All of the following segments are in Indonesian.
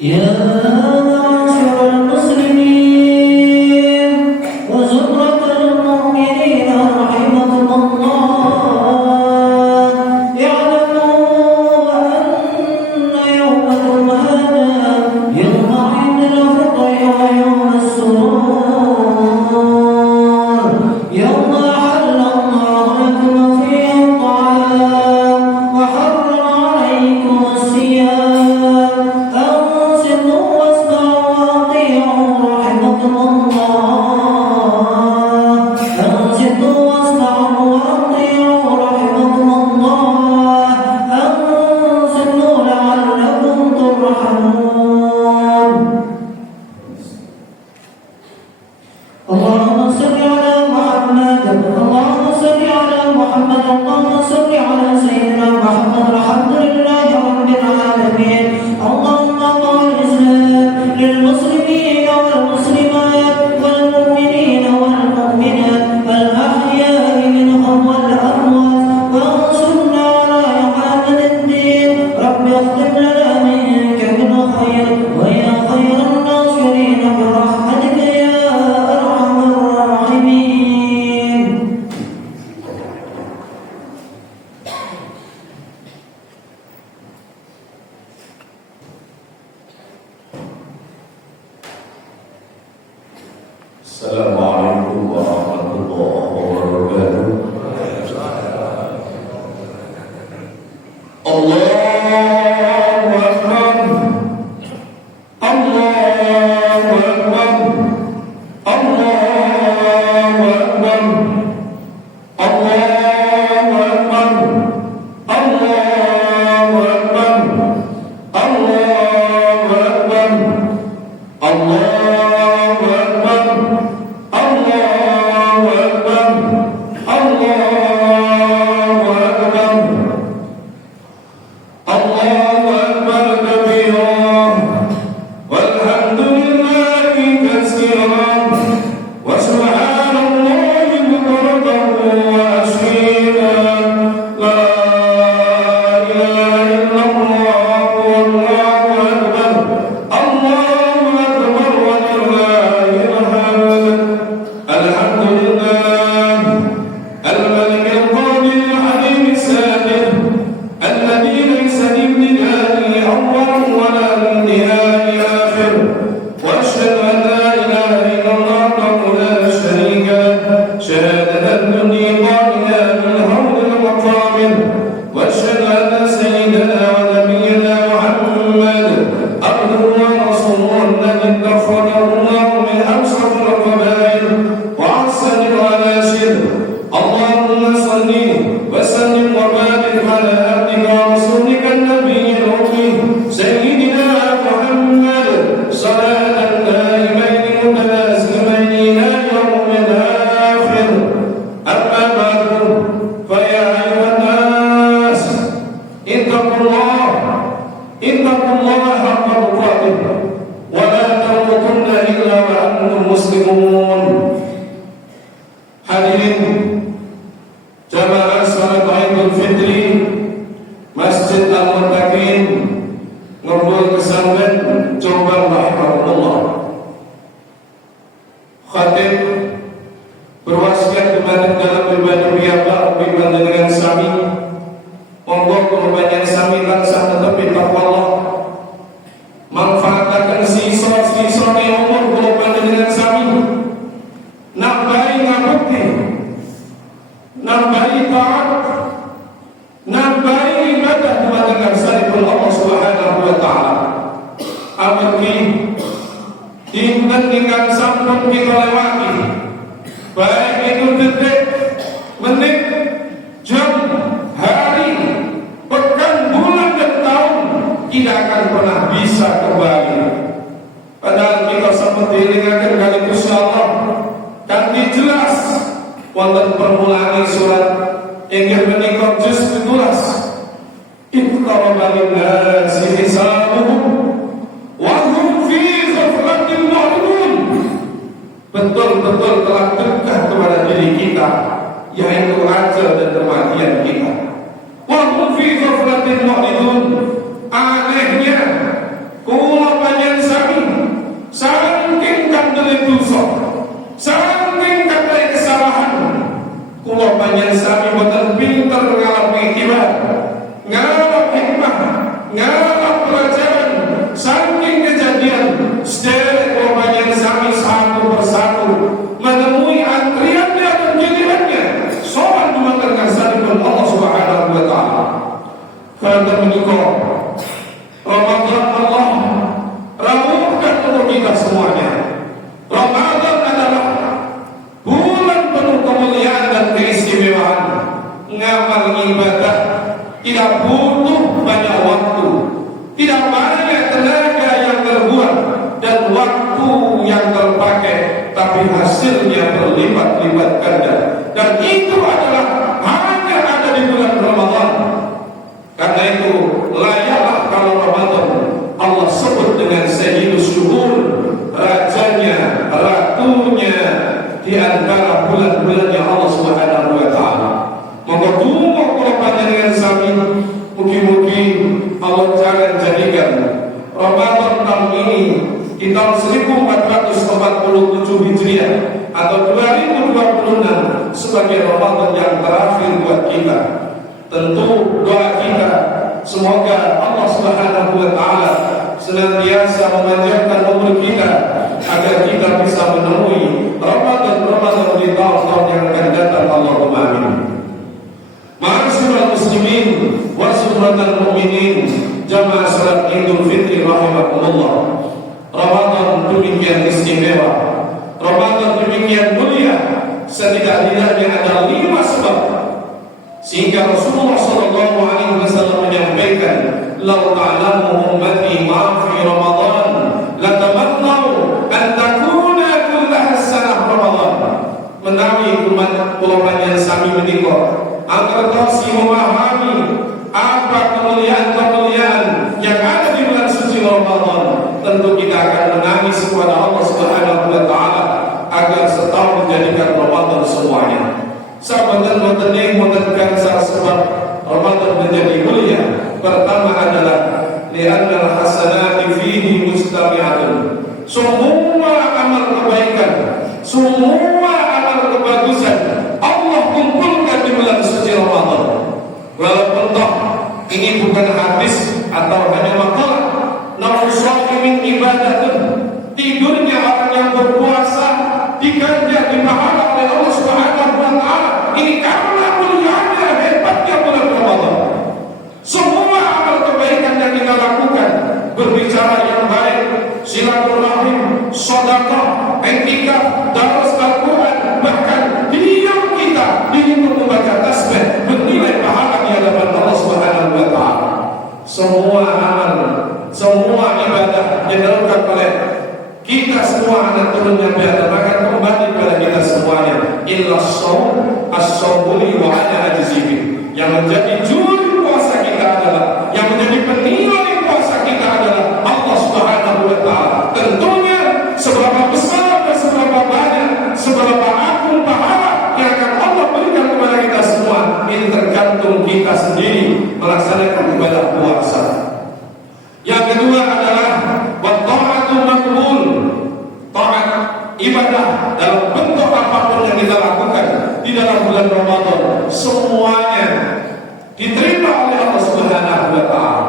يا معشر المسلمين وزمرة المؤمنين رحمكم الله، اعلموا أن يومكم هذا يوم عيد الفطر ويوم السرور، يوم أحل الله لكم فيه الطعام وحرم عليكم الصيام، أنصتوا واسمعوا وأطيعوا رحمكم الله، أنصتوا واسمعوا وأطيعوا رحمكم الله، أنصتوا لعلكم ترحمون. اللهم صل على محمد، اللهم صل على محمد، اللهم صل على سيدنا محمد. الحمد لله رب العالمين. اللهم قل الإسلام للمسلمين والمسلمات والمؤمنين والمؤمنات والأحياء منهم والأموات، وانصرنا على إقامة الدين. رب اختم لنا منك بالخير ويا خير الناصرين برحمتك يا أرحم الراحمين. Assalamualaikum warahmatullahi wabarakatuh. Allahu Akbar, Allahu Akbar, Allahu Akbar, Allahu Akbar, Allahu Akbar, Allahu Akbar, Allahu Akbar, Allahu Akbar, Allahu Akbar, Allahu Akbar kabira, walhamdulillahi katsiran, wa subhanallahi bukratan wa asila, la ilaha illallah wallahu akbar, Allahu akbar walillahil hamd. Alhamdulillah al-malik al-qadir al-halim as-sadir الذي ليس لابتدائه أول ولا لانتهائه آخر، وأشهد أن لا إله إلا الله وحده لا شريك له شهادة تغني قائلا بالهول المقامر، وأشهد أن سيدنا ونبينا محمد عبده ورسوله الذي اتخذه الله من أبسط القبائل وأحسن الأناشر. اللهم صل وسلم وبارك على عبدك ورسولك النبي الأمي سيدنا محمد صلاة دائمين متلازمين إلى يوم الآخر. أما بعد، فيا أيها الناس اتقوا الله، اتقوا الله حق تقاته، ولا تموتن إلا وأنتم مسلمون. Hadirin jamaah salat Idul Fitri Masjid Al-Muttaqin Ngerbul Kesamben Jombang rahimahullah. Khatib berwasiat kepada dalam pribadi piyambak dengan sami monggo kemudian sami tansah tetapi takwa Allah, manfaatkan sisa-sisa umur kula dengan sami, nambahi ngabukti, nambahi taat, nambahi ibadah dengan saripun Allah Subhanahu wa taala. Amargi dinten ingkang sampun kita lewati, baik itu detik, menit, jam, hari, pekan, bulan dan tahun, tidak akan pernah bisa kembali. Padahal kita sempat diingatkan kali Gusti Allah kan jelas wonten permulaan surat inggih menika juz 17. Iqtaraba lin-nasi hisabuhum wa hum fi ghaflatin mu'ridun. Betul-betul telah dekat kepada diri kita, yaitu ajal dan kematian kita. Wa hum fi ghaflatin mu'ridun. Anehnya kula Ramadan Allah rawuhkan untuk kita semuanya. Ramadan adalah bulan penuh kemuliaan dan keistimewaan. Ngamal ibadah tidak butuh banyak waktu, tidak banyak tenaga yang terbuang dan waktu yang terpakai, tapi hasilnya berlipat-lipat ganda. Dan itu adalah hanya ada di bulan Ramadan. Karena itu layaklah kalau Ramadan Allah sebut dengan Sayyidus Syuhur, rajanya, ratunya di antara bulan-bulannya Allah Subhanahu wa taala. Maka tunggu korbannya dengan sami, mugi-mugi Allah jangan jadikan Ramadan tahun ini di tahun 1447 Hijriah atau 2026 sebagai Ramadan yang terakhir buat kita. Tentu doa kita semoga Allah Subhanahu wa taala senantiasa memanjangkan umur kita agar kita bisa menemui Ramadan di tahun-tahun yang akan datang. Allahumma amin. Ma'asyiral muslimin wa suratul mu'minin, jamaah salat Idul Fitri rahimakumullah. Ramadan demikian istimewa, Ramadan demikian mulia, setidak-tidaknya ada 5 sebab sehingga Rasulullah sallallahu alaihi wasallam menyampaikan, "Lau ta'lamu ummati ma fi Ramadan, latamannau an takuna kullaha sanah Ramadan." Menawi umat kula panjenengan sami menika agar tosi memahami apa kemuliaan-kemuliaan yang ada di bulan suci Ramadan, tentu kita akan menangis kepada Allah Subhanahu wa taala agar setahun menjadikan Ramadan semuanya. Sahabat dan mengenkan salah sebab Ramadan menjadi mulia. Pertama adalah li'anna hasanati fihi mustami'atun. Semua amal kebaikan, semua amal kebagusan Allah kumpulkan di bulan suci Ramadan. Walaupun toh ini bukan hadis atau hanya makalah, namun sha'imin ibadatun, tidurnya orang yang berpuasa diganjar dipahala oleh Allah Subhanahu wa taala. Ini karena mulianya, hebatnya bulan Ramadan. Semua amal kebaikan yang kita lakukan, berbicara yang baik, silaturahim, sedekah, iktikaf, darus Al-Quran, bahkan diam kita untuk membaca tasbih, bernilai pahala di hadapan Allah Subhanahu wa taala. Semua amal, semua ibadah yang dilakukan oleh kita semua anak turun Nabi Adam akan kembali kepada kita semuanya. Illa shaum as-saumuli wa ana ajzibi. Yang menjadi juri puasa kita adalah, yang menjadi penilai puasa kita adalah Allah Subhanahu wa taala. Tentunya seberapa besar dan seberapa banyak, seberapa agung pahala yang akan Allah berikan kepada kita semua, ini tergantung kita sendiri melaksanakan ibadah puasa. Yang kedua adalah ta'atu maqbul. Taat ibadah dalam bentuk apapun yang kita lakukan di dalam bulan Ramadan semuanya diterima oleh Allah Subhanahu wa taala.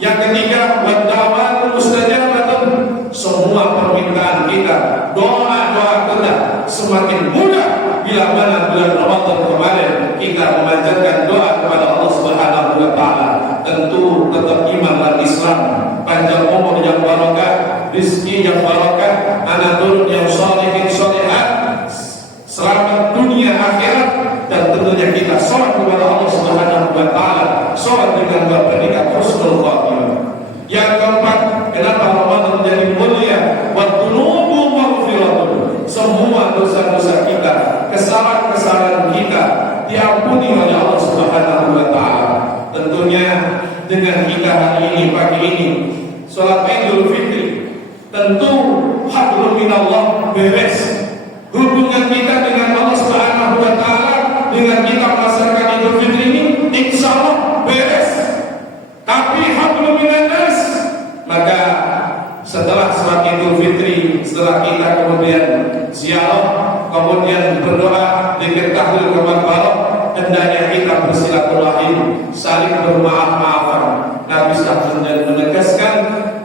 Yang ketiga, wadawatu mustajabatun. Semua permintaan kita, doa-doa kita semakin mudah bila mana bulan Ramadan kemarin kita memanjatkan doa kepada Allah Subhanahu wa taala. Tentu tetap iman dan Islam, panjang umur yang barokah, rezeki yang barokah, anak turun yang sholihin sholihat, selamat dunia akhirat, dan tentunya kita sholat kepada Allah Subhanahu wa taala, sholat dengan berpredikat husnul khatimah. Yang keempat, kenapa Ramadan menjadi mulia? Wa dzunubu maghfiratun. Semua dosa-dosa kita, kesalahan-kesalahan kita diampuni oleh Allah Subhanahu wa taala. Tentunya dengan kita hari ini, pagi ini, sholat Idul Fitri, tentu hablum minallah beres. Hubungan kita dengan Allah Subhanahu wa taala dengan kita melaksanakan Idul Fitri ini insyaallah beres. Tapi hablum minannas, maka setelah sholat Idul Fitri, setelah kita kemudian ziarah, kemudian berdoa, zikir tahlil kabar, hendaknya kita bersilaturahim, saling bermaaf-maafan. Nabi SAW menegaskan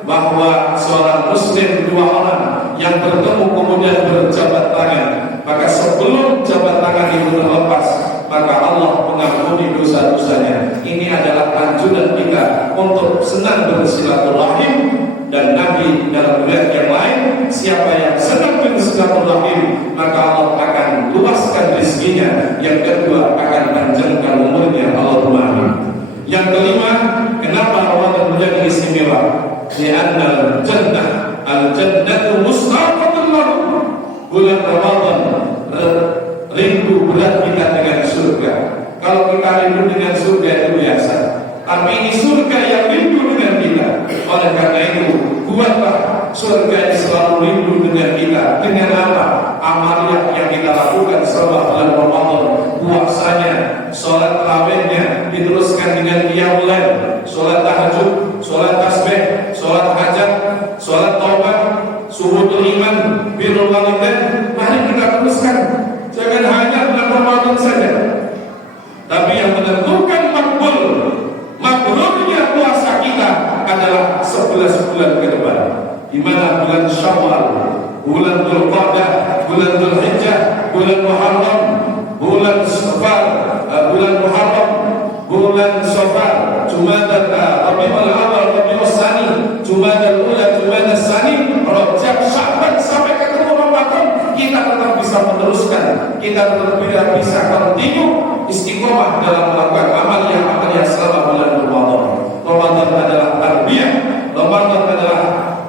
bahwa seorang muslim, 2 orang yang bertemu kemudian berjabat tangan, maka sebelum jabat tangan itu terlepas, maka Allah mengampuni dosa-dosanya. Ini adalah anjuran kita untuk senang bersilaturahim. Dan Nabi dalam riwayat yang lain, siapa yang senang bersilaturahim maka Allah akan luaskan rezekinya. Yang kedua, akan panjangkan umurnya. Allahumma amin. Yang kelima, kenapa Ramadan menjadi istimewa? Li'anna al-jannatu mustaqatun lahu. Bulan Ramadan rindu berat kita dengan surga. Kalau kita rindu dengan surga itu biasa, tapi ini surga yang rindu dengan kita. Oleh karena itu, buatlah surga yang selalu rindu dengan kita. Dengan apa? Amaliyah yang kita lakukan selama bulan Ramadan. Puasanya, sholat tarawihnya diteruskan dengan qiyamul lail, sholat tahajud, sholat tasbih, sholat hajat, sholat taubat, suhudul iman, birrul walidain. Mari kita teruskan. Jangan hanya bulan Ramadan saja. Tapi yang menentukan mabrurnya puasa kita adalah 11 bulan ke depan. Di mana bulan Syawal, bulan Dzulqa'dah, bulan Dzulhijjah, bulan Muharram, bulan Safar, bulan Muharram, bulan Safar, Jumadal Rabiul Awal, Rabiul Tsani, Jumadal Ula, Jumadal Tsani, Rajab, Sya'ban sampai ketemu Ramadan, kita tetap bisa meneruskan, kita tetap bisa continue istiqomah dalam melakukan amal yang selama bulan Ramadan. Ramadan adalah tarbiyah, Ramadan adalah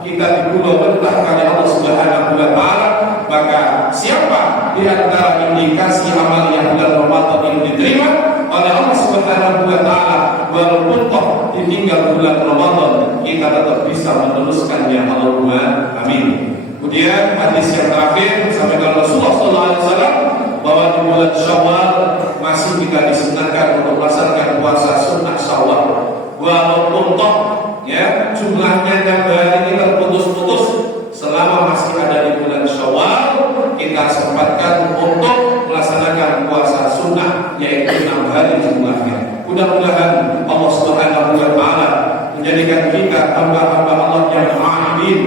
kita dibunuh mentah oleh Allah Subhanahu wa taala. Maka siapa di antara indikasi amal yang bulan Ramadan ini diterima oleh Allah Subhanahu wa taala, walaupun toh ditinggal bulan Ramadan, kita tetap bisa meneruskannya. Allahumma amin. Kemudian hadis yang terakhir sampaikan Rasulullah SAW bahwa di bulan Syawal masih kita disunahkan untuk melaksanakan puasa sunnah Syawal. Walaupun toh ya jumlahnya yang hari ini terputus-putus, selama masih ada di bulan Syawal, kita sempatkan untuk melaksanakan puasa sunnah, yaitu 6 hari jumlahnya. Mudah-mudahan Allah Subhanahu wa taala menjadikan kita hamba-hamba Allah yang ma'idin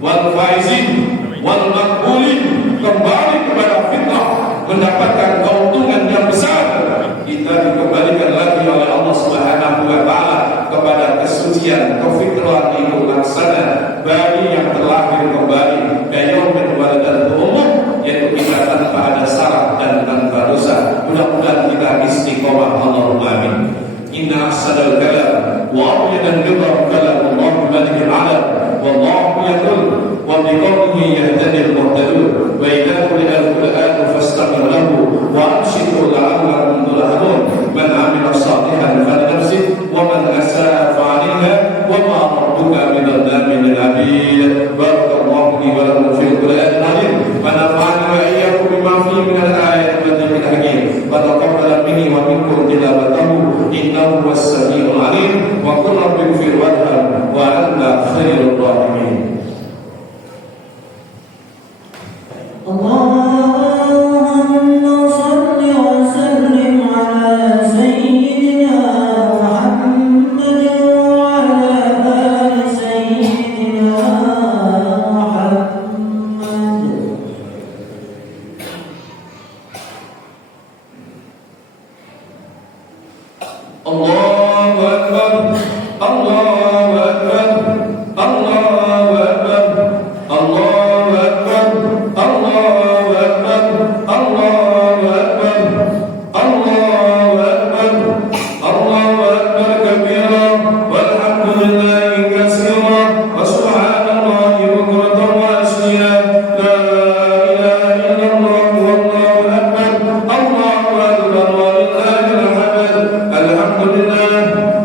wal faizin wal maqbulin, kembali kepada fitrah, mendapatkan keuntungan yang besar. Kita dikembalikan lagi oleh Allah Subhanahu wa taala kepada kesucian, kefitrahan itu laksana bagi yang terlahir kembali dari yaumil waladat umum, yaitu kita tanpa ada salah dan tanpa dosa. Mudah-mudahan kita istiqomah. Allahumma amin. Inna ahsanal kalam wa abyadan ridha kalam Allah malikul alam, wallahu yaqul wa biqawlihi yahtadil muhtadun, wa idza quri'a al-Qur'an fastaqim lahu wa anshidu la'allakum turhamun. Man 'amila shalihan falinafsihi wa man asaa fa'alaiha wa ma rabbuka bidhallamin lil 'abid. Barakallahu li wa lakum fil Qur'anil 'azim wa nafa'ani wa iyyakum bima fihi min al-ayati wa dhikril hakim. Wa taqabbal minni wa minkum tilawatahu innahu was-sami'ul 'alim. Wa qul rabbi ighfir warham wa anta khairur rahimin. Allahumma salli wa sallim ala sayyidina Muhammad wa ala ali sayyidina Muhammad. Allahu akbar, Allahu akbar, Allahu akbar, Allahu akbar, Allahu akbar, Allahu akbar, Allahu akbar, Allahu akbar kabira, walhamdulillahi katsira, wa subhanallahi bukratan wa asila. La ilaha illallah wallahu akbar, Allahu akbar walillahil hamd. Alhamdulillah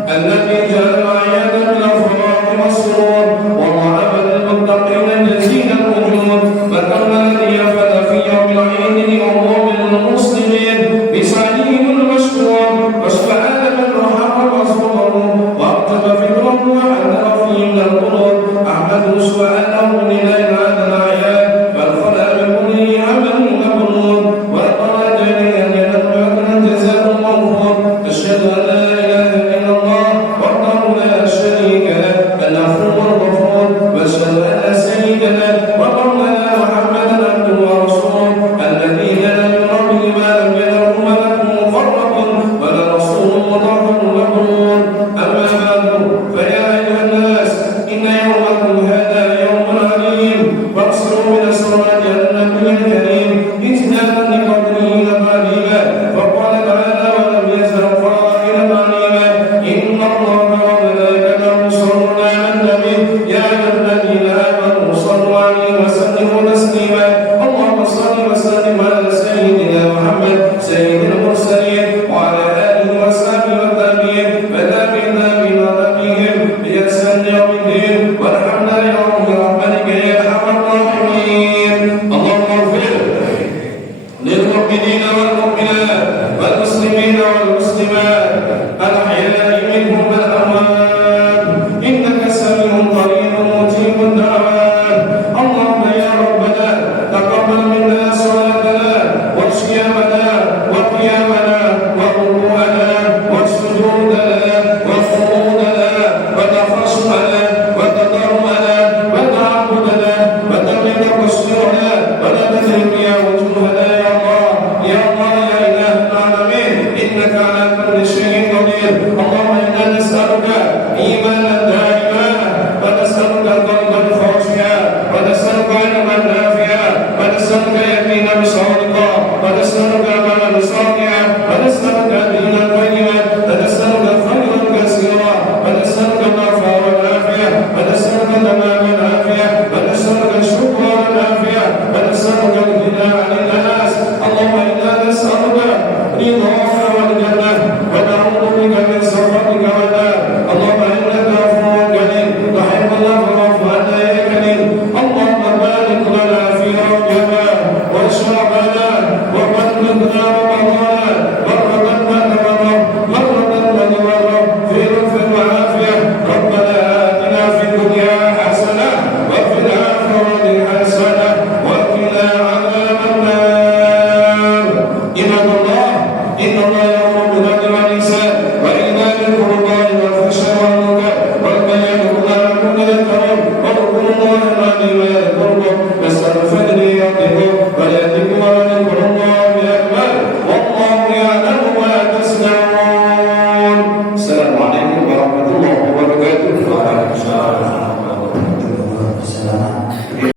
alladzi ja'ala 'ayadan bil afrahi masrur wa ma'abad al-muttaqin allazina al-wujud wa tamma yafata fi yawmil 'aid li umumil muslimin bi sa'ihil mashkur wa subhana man rahama wa sabara wa aqtaba fitrahu wa hadara fi al-qulub ahmadu subhanahu li la ilaha al-'ayad wal khalaq kulli amal mabrur wa qala jalla yadan jazaa'u mawfur. Asyhadu an la ilaha illallah wahdahu la syarika lahu al-ghafurur ghafur wa asyhadu anna sayyidana wa maulana Muhammadan abduhu wa rasuluhu alladzi la yuradu ma lam yadhkur malakun muqarrab وارحمنا يوم برحمتك يا ارحم الراحمين اللهم اغفر للمؤمنين والمؤمنات والمسلمين والمسلمات الأحياء منهم والأموات إنك سميع قريب مجيب الدعوات اللهم يا ربنا تقبل منا صلاتنا وصيامنا وقيامنا وركوعنا وسجودنا وقعودنا وتفصلنا وتضرعنا وتعبدنا وتملك قصرنا ونبذل يا وجوهنا يا الله يا الله يا إله العالمين إنك على كل شيء قدير اللهم إنا نسألك إيمانا دائما ونسألك قلبا خاشعا ونسألك علما نافعا ونسألك يقينا صادقا ونسألك عملا صالحا ونسألك دينا قيما ونسألك خيرا كثيرا ونسألك العفو والعافية ونسألك تمام العافية ونسألك الشكر والعافية ونسألك الغنى عن الناس اللهم إنا نسألك رضاك والجنة ونعوذ بك من سخطك والنار اللهم إنك عفو كريم تحب العفو فاعف عنا يا كريم اللهم بارك لنا في رجبنا وشعبنا وبلغنا رمضان مرة بعد مرة بعد مرة في لطف وعافية ربنا آتنا في الدنيا حسنة وفي الآخرة حسنة وقنا عذاب النار عباد الله إن الله يأمر بالعدل والإحسان وإيتاء ذي القربى والفحشاء والمنكر والبغي يعظكم لعلكم تذكرون واذكروا الله العظيم يذكركم واستغفروه يغفر لكم وليأتكم ولذكر الله بأكبر والله يعلم ما تصنعون السلام عليكم ورحمة الله وبركاته. Waalaikumsalam warahmatullahi wabarakatuh.